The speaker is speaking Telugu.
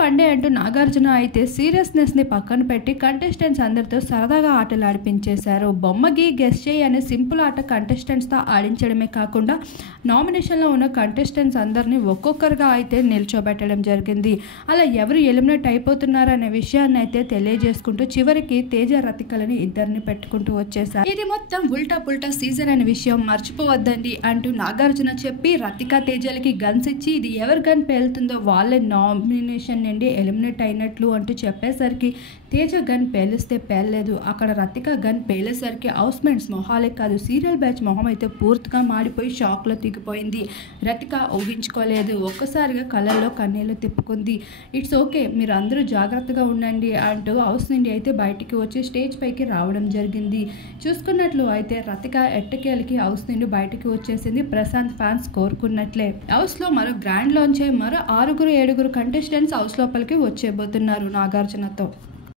ఫండే అంటూ నాగార్జున అయితే సీరియస్నెస్ని పక్కన పెట్టి కంటెస్టెంట్స్ అందరితో సరదాగా ఆటలు ఆడిపించేశారు. బొమ్మకి గెస్ట్ చేయి అనే సింపుల్ ఆట కంటెస్టెంట్స్తో ఆడించడమే కాకుండా నామినేషన్లో ఉన్న కంటెస్టెంట్స్ అందరినీ ఒక్కొక్కరుగా అయితే నిల్చోబెట్టడం జరిగింది. అలా ఎవరు ఎలిమినేట్ అయిపోతున్నారు అనే విషయాన్ని అయితే తెలియజేసుకుంటూ చివరికి తేజ రతికలని ఇద్దరిని పెట్టుకుంటూ వచ్చేసారు. ఇది మొత్తం ఉల్టా పుల్టా సీజన్ అనే విషయం మర్చిపోవద్దండి అంటూ నాగార్జున చెప్పి రతిక తేజలకి గన్స్ ఇచ్చి ఇది ఎవరు గన్ పేలుతుందో వాళ్ళే నామినేషన్ నుండి ఎలిమినేట్ అయినట్లు అంటూ చెప్పేసరికి తేజ గన్ పేలిస్తే పేలలేదు. అక్కడ రతిక గన్ పేలేసరికి హౌస్మేట్స్ మొహాలే కాదు సీరియల్ బ్యాచ్ మొహం అయితే పూర్తిగా మాడిపోయి షాక్లో దిగిపోయింది. రతిక ఊహించుకోలేదు. ఒక్కసారిగా కళ్ళల్లో కన్నీళ్లు తిప్పుకుంది. ఇట్స్ ఓకే, మీరు అందరూ జాగ్రత్తగా ఉండండి అంటూ హౌస్ నుండి అయితే బయటికి వచ్చి స్టేజ్ పైకి రావడం జరిగింది. చూసుకున్నట్లు అయితే రతిక ఎట్టకేలకి హౌస్ నుండి బయటికి వచ్చేసింది. ప్రశాంత్ ఫ్యాన్స్ కోరుకున్నట్లే హౌస్లో మరో గ్రాండ్ లాంచ్ మరో 6-7 కంటెస్టెంట్స్ హౌస్ లోపలికి వచ్చేబోతున్నారు నాగార్జునతో.